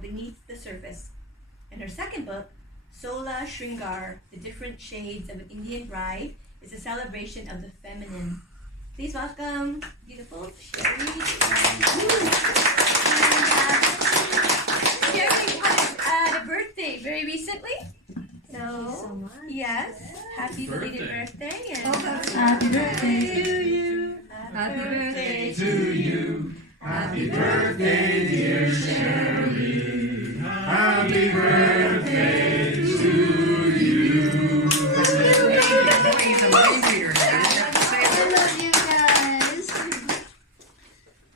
Beneath the Surface. And her second book, Sola Shringar, The Different Shades of an Indian Bride, is a celebration of the feminine. Please welcome beautiful Sherry. Sherry had a birthday very recently. So much. Yes, happy belated birthday. And happy birthday to you. Happy birthday to you. Happy birthday, dear Sherry. Happy birthday to you. I love you guys.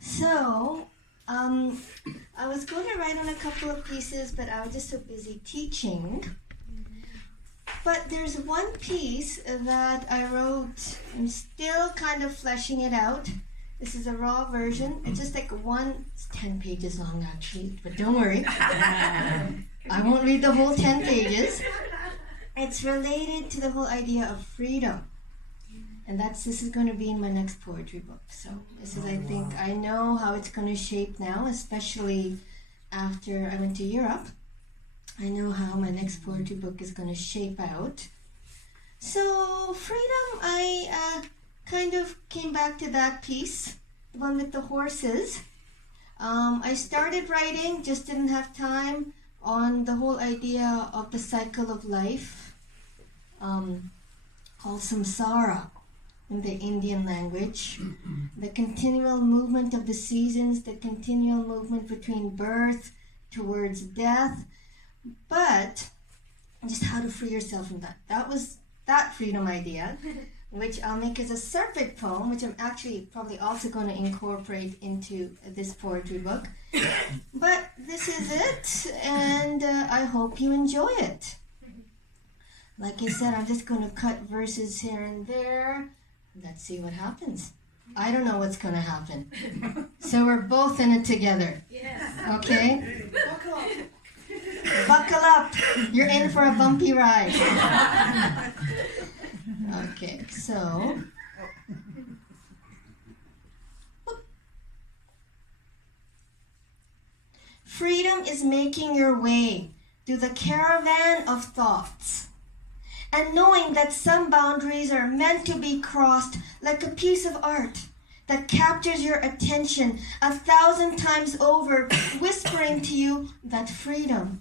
So, I was going to write on a couple of pieces, but I was just so busy teaching. But there's one piece that I wrote. I'm still kind of fleshing it out. This is a raw version. It's just like it's 10 pages long actually, but don't worry. I won't read the whole 10 pages. It's related to the whole idea of freedom. And this is going to be in my next poetry book. So this is, I think, I know how it's going to shape now, especially after I went to Europe. I know how my next poetry book is going to shape out. So freedom, I kind of came back to that piece, the one with the horses. I started writing, just didn't have time, on the whole idea of the cycle of life, called samsara in the Indian language. The continual movement of the seasons, the continual movement between birth towards death, but just how to free yourself from that. That was that freedom idea, which I'll make as a separate poem, which I'm actually probably also going to incorporate into this poetry book. But this is it, and I hope you enjoy it. Like I said, I'm just going to cut verses here and there. Let's see what happens. I don't know what's going to happen. So we're both in it together. yes. Okay? Buckle up. You're in for a bumpy ride. Okay, so. Freedom is making your way through the caravan of thoughts, and knowing that some boundaries are meant to be crossed like a piece of art that captures your attention 1,000 times over, whispering to you that freedom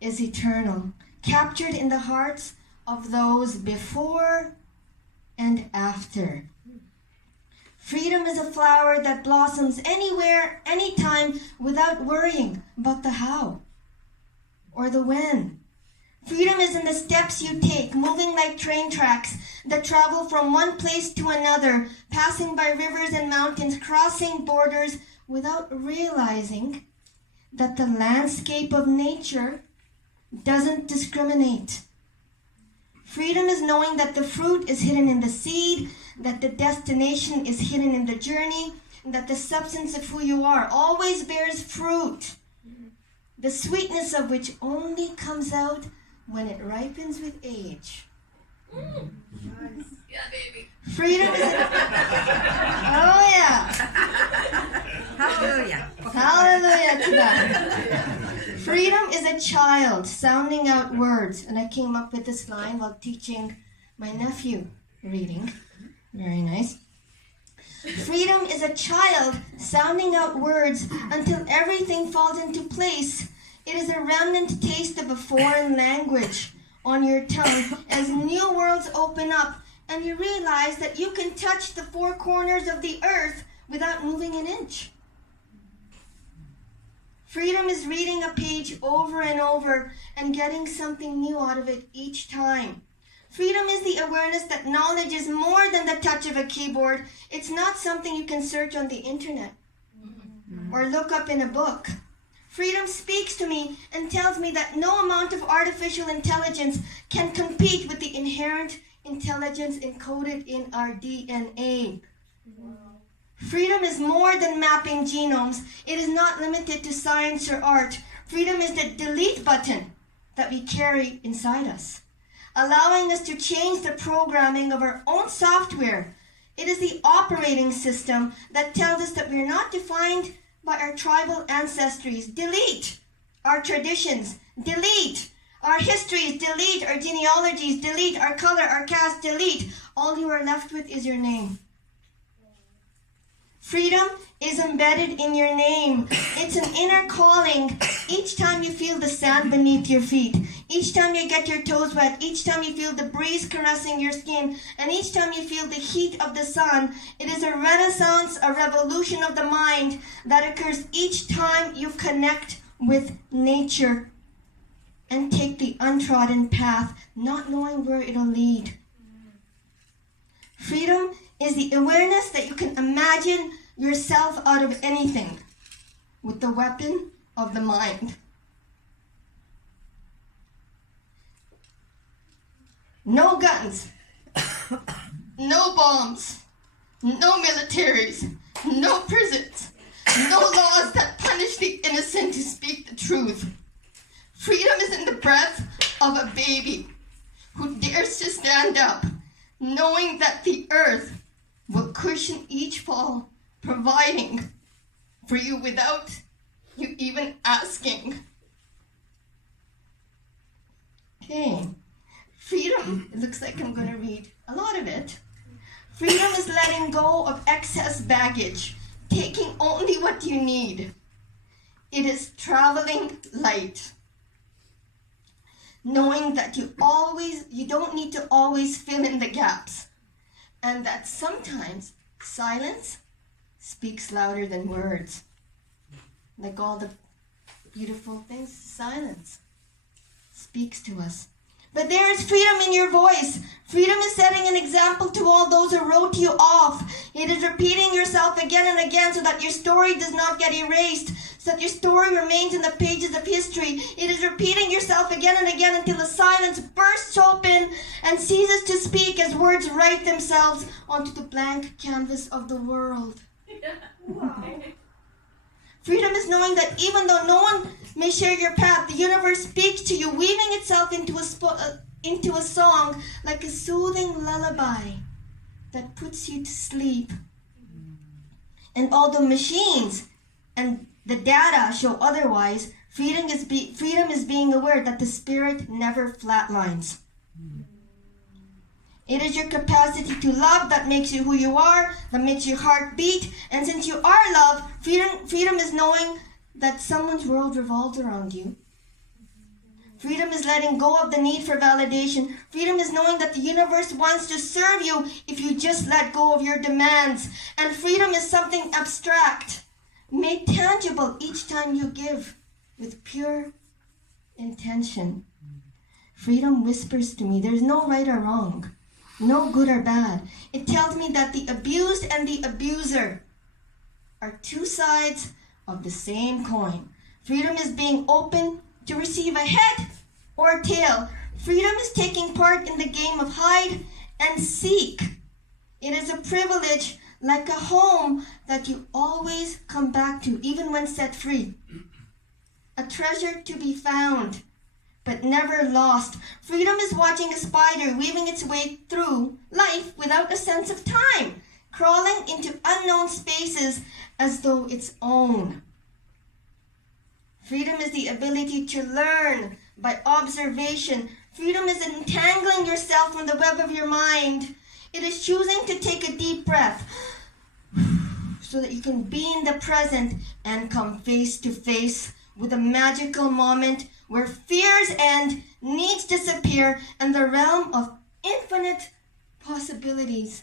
is eternal, captured in the hearts of those before and after. Freedom is a flower that blossoms anywhere, anytime, without worrying about the how or the when. Freedom is in the steps you take, moving like train tracks that travel from one place to another, passing by rivers and mountains, crossing borders without realizing that the landscape of nature doesn't discriminate. Freedom is knowing that the fruit is hidden in the seed, that the destination is hidden in the journey, and that the substance of who you are always bears fruit, the sweetness of which only comes out when it ripens with age. Nice. Yeah, baby. Freedom is oh yeah. Hallelujah. Hallelujah to that. Freedom is a child sounding out words. And I came up with this line while teaching my nephew reading. Very nice. Freedom is a child sounding out words until everything falls into place. It is a remnant taste of a foreign language on your tongue as new worlds open up and you realize that you can touch the four corners of the earth without moving an inch. Freedom is reading a page over and over and getting something new out of it each time. Freedom is the awareness that knowledge is more than the touch of a keyboard. It's not something you can search on the internet or look up in a book. Freedom speaks to me and tells me that no amount of artificial intelligence can compete with the inherent intelligence encoded in our DNA. Freedom is more than mapping genomes. It is not limited to science or art. Freedom is the delete button that we carry inside us, allowing us to change the programming of our own software. It is the operating system that tells us that we are not defined by our tribal ancestries. Delete. our traditions, delete. Our histories, delete. Our genealogies, delete. Our color, our caste, delete. All you are left with is your name. Freedom is embedded in your name. It's an inner calling. Each time you feel the sand beneath your feet, each time you get your toes wet, each time you feel the breeze caressing your skin, and each time you feel the heat of the sun, it is a renaissance, a revolution of the mind that occurs each time you connect with nature and take the untrodden path, not knowing where it'll lead. Freedom is the awareness that you can imagine yourself out of anything with the weapon of the mind. No guns, no bombs, no militaries, no prisons, no laws that punish the innocent who speak the truth. Freedom is in the breath of a baby who dares to stand up, knowing that the earth will cushion each fall, providing for you without you even asking. Okay. Freedom, it looks like I'm going to read a lot of it. Freedom is letting go of excess baggage, taking only what you need. It is traveling light, knowing that you don't need to always fill in the gaps, and that sometimes silence speaks louder than words. Like all the beautiful things, silence speaks to us. But there is freedom in your voice. Freedom is setting an example to all those who wrote you off. It is repeating yourself again and again so that your story does not get erased, so that your story remains in the pages of history. It is repeating yourself again and again until the silence bursts open and ceases to speak as words write themselves onto the blank canvas of the world. Wow. Freedom is knowing that even though no one may share your path, the universe speaks to you, weaving itself into a song like a soothing lullaby that puts you to sleep. And although machines and the data show otherwise, freedom is being aware that the spirit never flatlines. It is your capacity to love that makes you who you are, that makes your heart beat. And since you are love, freedom is knowing that someone's world revolves around you. Freedom is letting go of the need for validation. Freedom is knowing that the universe wants to serve you if you just let go of your demands. And freedom is something abstract, made tangible each time you give with pure intention. Freedom whispers to me, there's no right or wrong. No good or bad. It tells me that the abused and the abuser are two sides of the same coin. Freedom is being open to receive a head or a tail. Freedom is taking part in the game of hide and seek. It is a privilege like a home that you always come back to, even when set free. A treasure to be found, but never lost. Freedom is watching a spider weaving its way through life without a sense of time, crawling into unknown spaces as though its own. Freedom is the ability to learn by observation. Freedom is entangling yourself from the web of your mind. It is choosing to take a deep breath so that you can be in the present and come face to face with a magical moment where fears end, needs disappear, and the realm of infinite possibilities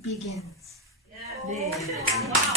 begins. Yeah.